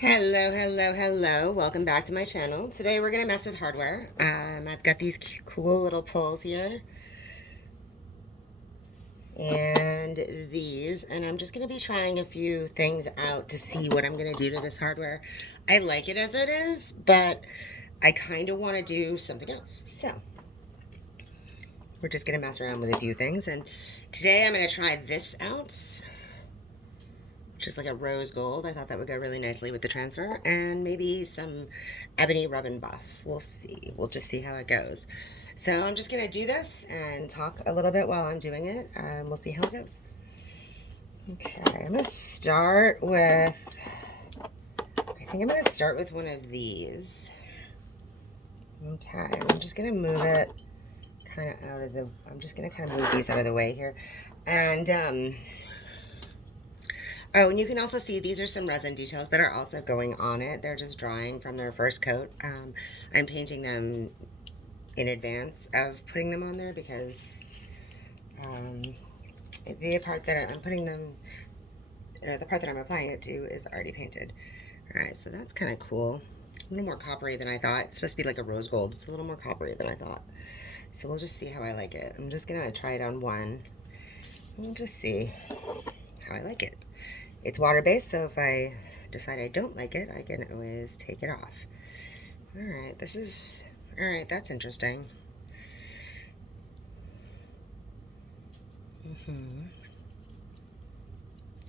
Hello, hello, hello. Welcome back to my channel. Today we're going to mess with hardware. I've got these cool little pulls here and these, and I'm just going to be trying a few things out to see what I'm going to do to this hardware. I like it as it is, but I kind of want to do something else. So we're just going to mess around with a few things, and today I'm going to try this out, which is like a rose gold. I thought that would go really nicely with the transfer, and maybe some ebony rub and buff. We'll see. We'll just see how it goes. So I'm just going to do this and talk a little bit while I'm doing it, and we'll see how it goes. Okay, I'm going to start with, I think I'm going to start with one of these. Okay, I'm just going to move it kind of out of the, I'm just going to kind of move these out of the way here. And, oh, and you can also see these are some resin details that are also going on it. They're just drying from their first coat. I'm painting them in advance of putting them on there because the part that I'm putting them, or the part that I'm applying it to is already painted. All right, so that's kind of cool. A little more coppery than I thought. It's supposed to be like a rose gold. It's a little more coppery than I thought. So we'll just see how I like it. I'm just gonna try it on one. We'll just see how I like it. It's water-based, so if I decide I don't like it, I can always take it off. All right, all right, that's interesting.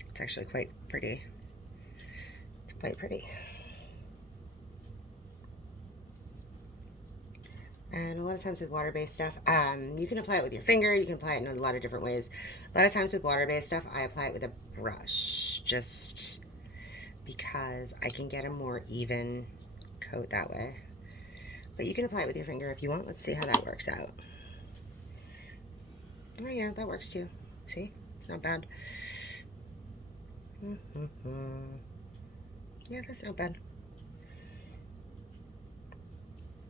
It's actually quite pretty. It's quite pretty. And a lot of times with water-based stuff, you can apply it with your finger, you can apply it in a lot of different ways. A lot of times with water-based stuff, I apply it with a brush, just because I can get a more even coat that way. But you can apply it with your finger if you want. Let's see how that works out. Oh yeah, that works too. See? It's not bad. Yeah, that's not bad.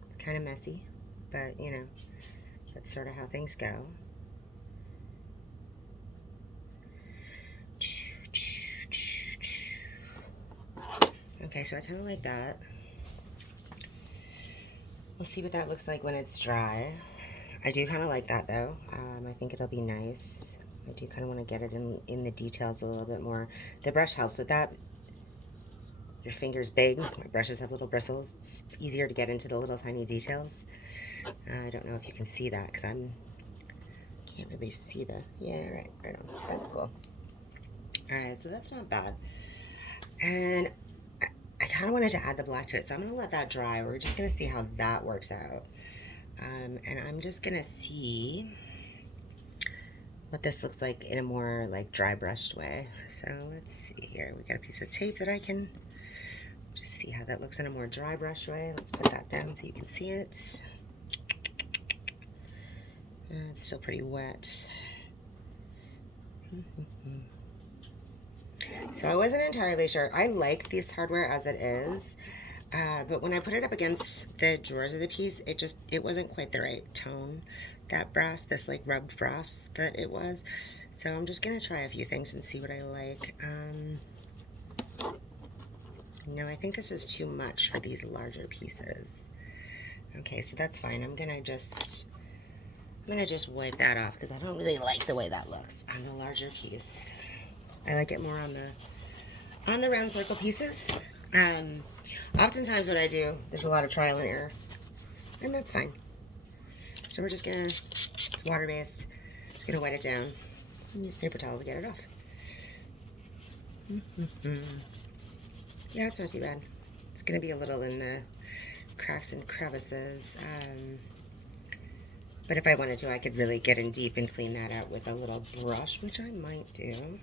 It's kind of messy, but you know, that's sort of how things go. Okay, so I kind of like that. We'll see what that looks like when it's dry. I do kind of like that though. I think it'll be nice. I do kind of want to get it in the details a little bit more. The brush helps with that. Your finger's big. My brushes have little bristles. It's easier to get into the little tiny details. I don't know if you can see that because can't really see the, yeah, right on. That's cool. All right, so that's not bad. And I kind of wanted to add the black to it, so I'm going to let that dry. We're just going to see how that works out. And I'm just going to see what this looks like in a more like dry brushed way. So let's see here. We got a piece of tape that I can just see how that looks in a more dry brush way. Let's put that down so you can see it. It's still pretty wet. So I wasn't entirely sure. I like this hardware as it is, but when I put it up against the drawers of the piece, it wasn't quite the right tone, that brass, this like rubbed brass that it was. So I'm just gonna try a few things and see what I like. No, I think this is too much for these larger pieces. Okay, so that's fine. I'm gonna just wipe that off because I don't really like the way that looks on the larger piece. I like it more on the round circle pieces. Oftentimes what I do, there's a lot of trial and error, and that's fine. So we're just gonna, it's water-based, just gonna wet it down and use paper towel to get it off. Yeah, it's not too bad. It's gonna be a little in the cracks and crevices. But if I wanted to, I could really get in deep and clean that out with a little brush, which I might do.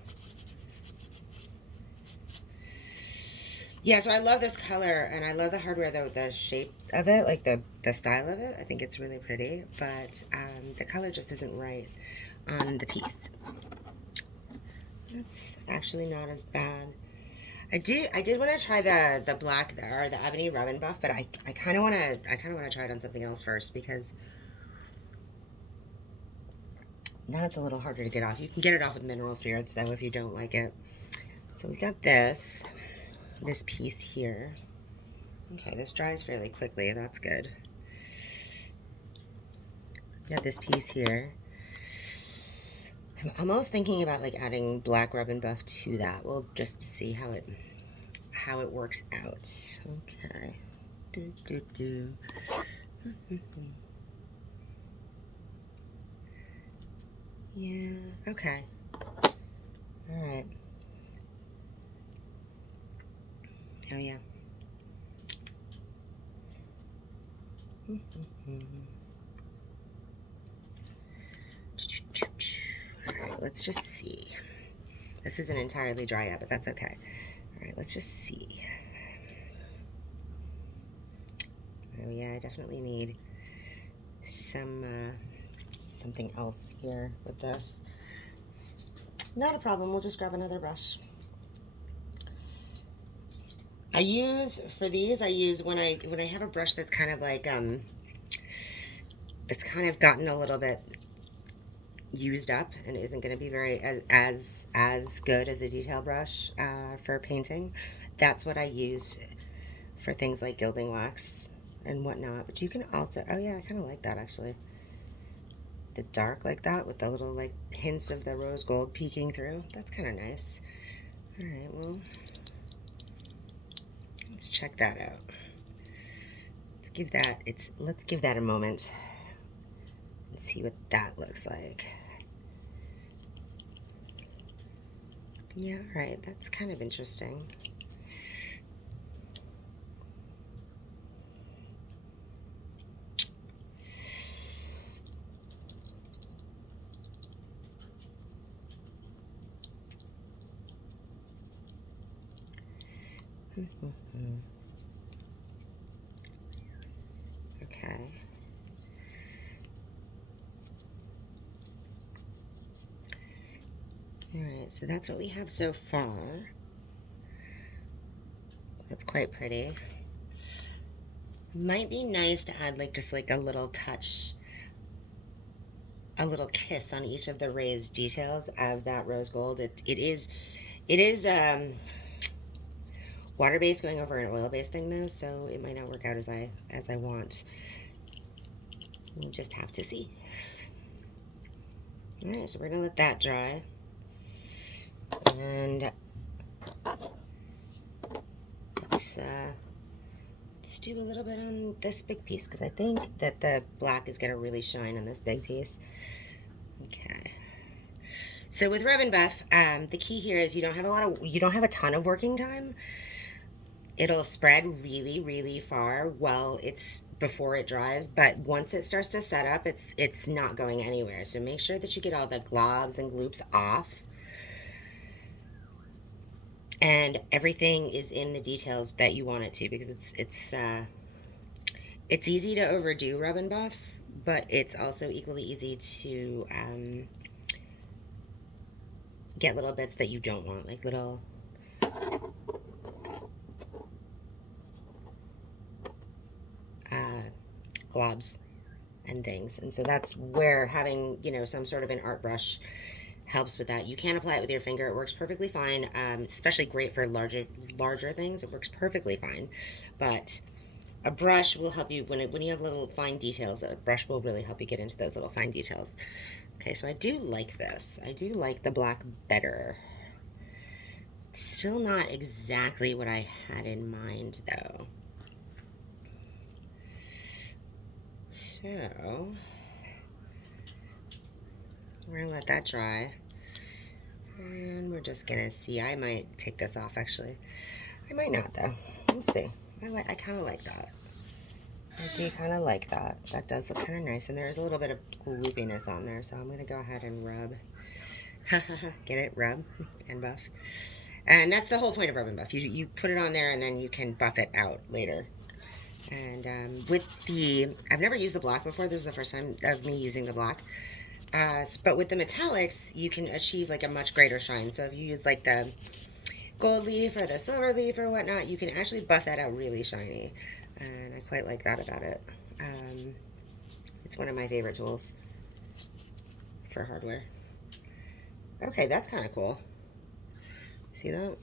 Yeah, so I love this color, and I love the hardware, though, the shape of it, like the style of it. I think it's really pretty, but the color just isn't right on the piece. That's actually not as bad. I did want to try the black there, or the ebony rub and buff, but I kind of want to try it on something else first because now it's a little harder to get off. You can get it off with mineral spirits though if you don't like it. So we got this. this piece here. Okay, this dries fairly quickly. That's good. Got this piece here. I'm almost thinking about like adding black rub and buff to that. We'll just see how it works out. Okay. Do, do, do. Yeah, okay. All right. Oh, yeah. All right, let's just see. This isn't entirely dry yet, but that's okay. All right, let's just see. Oh, yeah, I definitely need something else here with this. Not a problem, we'll just grab another brush. For these, I use when I have a brush that's kind of like, it's kind of gotten a little bit used up and isn't going to be very as good as a detail brush for painting. That's what I use for things like gilding wax and whatnot. But you can also, oh yeah, I kind of like that actually. The dark like that with the little like hints of the rose gold peeking through. That's kind of nice. All right, well, let's check that out. Let's give that a moment and see what that looks like. Yeah, all right, that's kind of interesting. Okay. All right, so that's what we have so far. That's quite pretty. Might be nice to add like just like a little touch, a little kiss on each of the raised details of that rose gold. It is water-based going over an oil-based thing though, so it might not work out as I want. We'll just have to see. All right, so we're gonna let that dry, and let's do a little bit on this big piece because I think that the black is gonna really shine on this big piece. Okay. So with rub and buff, the key here is you don't have a ton of working time. It'll spread really, really far while it's before it dries, but once it starts to set up, it's not going anywhere. So make sure that you get all the globs and gloops off, and everything is in the details that you want it to, because it's easy to overdo rub and buff, but it's also equally easy to get little bits that you don't want, like little globs and things. And so that's where having, some sort of an art brush helps with that. You can apply it with your finger. It works perfectly fine, especially great for larger things. It works perfectly fine. But a brush will help you when you have little fine details. A brush will really help you get into those little fine details. Okay, so I do like this. I do like the black better. Still not exactly what I had in mind, though. So, we're going to let that dry. And we're just going to see. I might take this off, actually. I might not, though. We'll see. I kind of like that. I do kind of like that. That does look kind of nice. And there's a little bit of gloopiness on there, so I'm going to go ahead and rub. Get it? Rub and buff. And that's the whole point of rub and buff. You put it on there, and then you can buff it out later. And I've never used the black before. This is the first time of me using the black. But with the metallics, you can achieve like a much greater shine. So if you use like the gold leaf or the silver leaf or whatnot, you can actually buff that out really shiny. And I quite like that about it. It's one of my favorite tools for hardware. Okay, that's kind of cool. See that?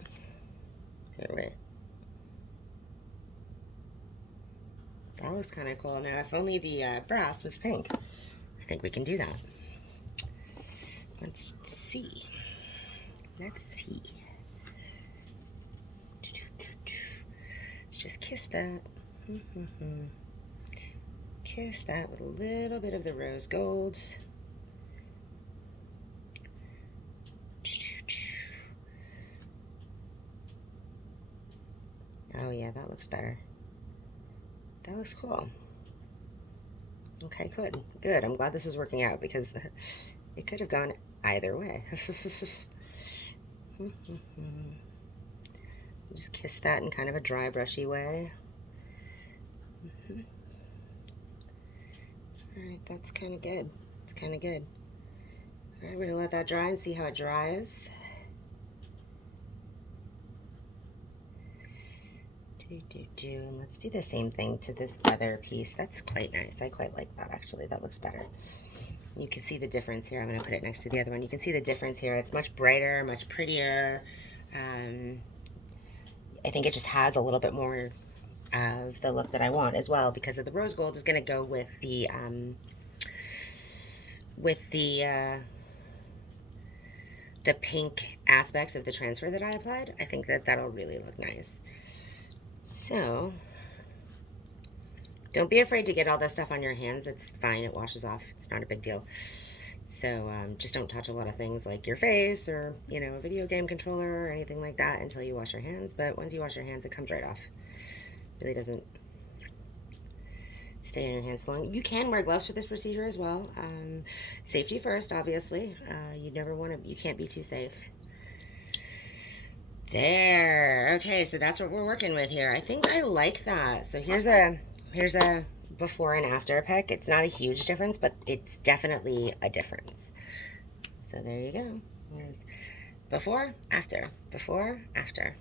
Here, wait. That looks kind of cool. Now, if only the brass was pink, I think we can do that. Let's see. Let's see. Let's just kiss that. Kiss that with a little bit of the rose gold. Oh yeah, that looks better. That looks cool. Okay, good. Good. I'm glad this is working out because it could have gone either way. Just kiss that in kind of a dry, brushy way. Alright, that's kind of good. It's kind of good. Alright, we're going to let that dry and see how it dries. And let's do the same thing to this other piece. That's quite nice. I quite like that, actually. That looks better. You can see the difference here. I'm going to put it next to the other one. You can see the difference here. It's much brighter, much prettier. I think it just has a little bit more of the look that I want as well, because of the rose gold is going to go with the pink aspects of the transfer that I applied. I think that that'll really look nice. So don't be afraid to get all that stuff on your hands. It's fine. It washes off. It's not a big deal. So just don't touch a lot of things like your face or, you know, a video game controller or anything like that until you wash your hands. But once you wash your hands, it comes right off. It really doesn't stay in your hands long. You can wear gloves for this procedure as well. Safety first, obviously. You never want to, you can't be too safe. There. Okay, so that's what we're working with here. I think I like that. So here's a before and after pic. It's not a huge difference, but it's definitely a difference. So there you go. There's before, after, before, after.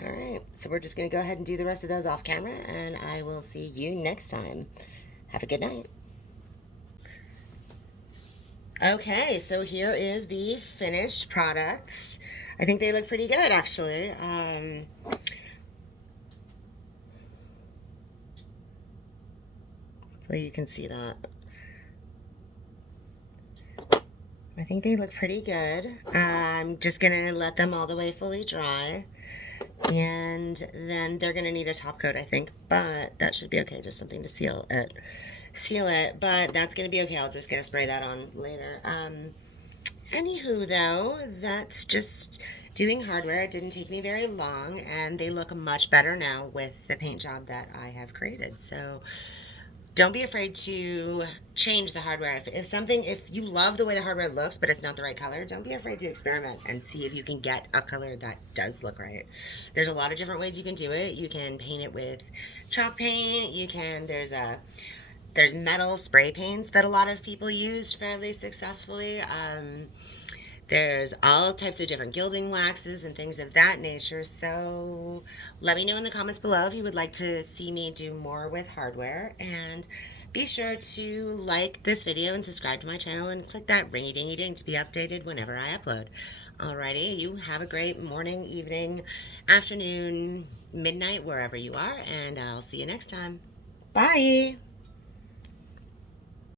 All right, so we're just going to go ahead and do the rest of those off camera, and I will see you next time. Have a good night. Okay, so here is the finished products. I think they look pretty good, actually. Hopefully you can see that. I think they look pretty good. I'm just gonna let them all the way fully dry, and then they're gonna need a top coat, I think, but that should be okay. Just something to seal it, but that's gonna be okay. I'll just gonna spray that on later. Anywho, though, that's just doing hardware. It didn't take me very long, and they look much better now with the paint job that I have created. So don't be afraid to change the hardware. If you love the way the hardware looks, but it's not the right color, don't be afraid to experiment and see if you can get a color that does look right. There's a lot of different ways you can do it. You can paint it with chalk paint. There's metal spray paints that a lot of people use fairly successfully. There's all types of different gilding waxes and things of that nature. So let me know in the comments below if you would like to see me do more with hardware. And be sure to like this video and subscribe to my channel and click that ringy dingy ding to be updated whenever I upload. Alrighty, you have a great morning, evening, afternoon, midnight, wherever you are, and I'll see you next time. Bye!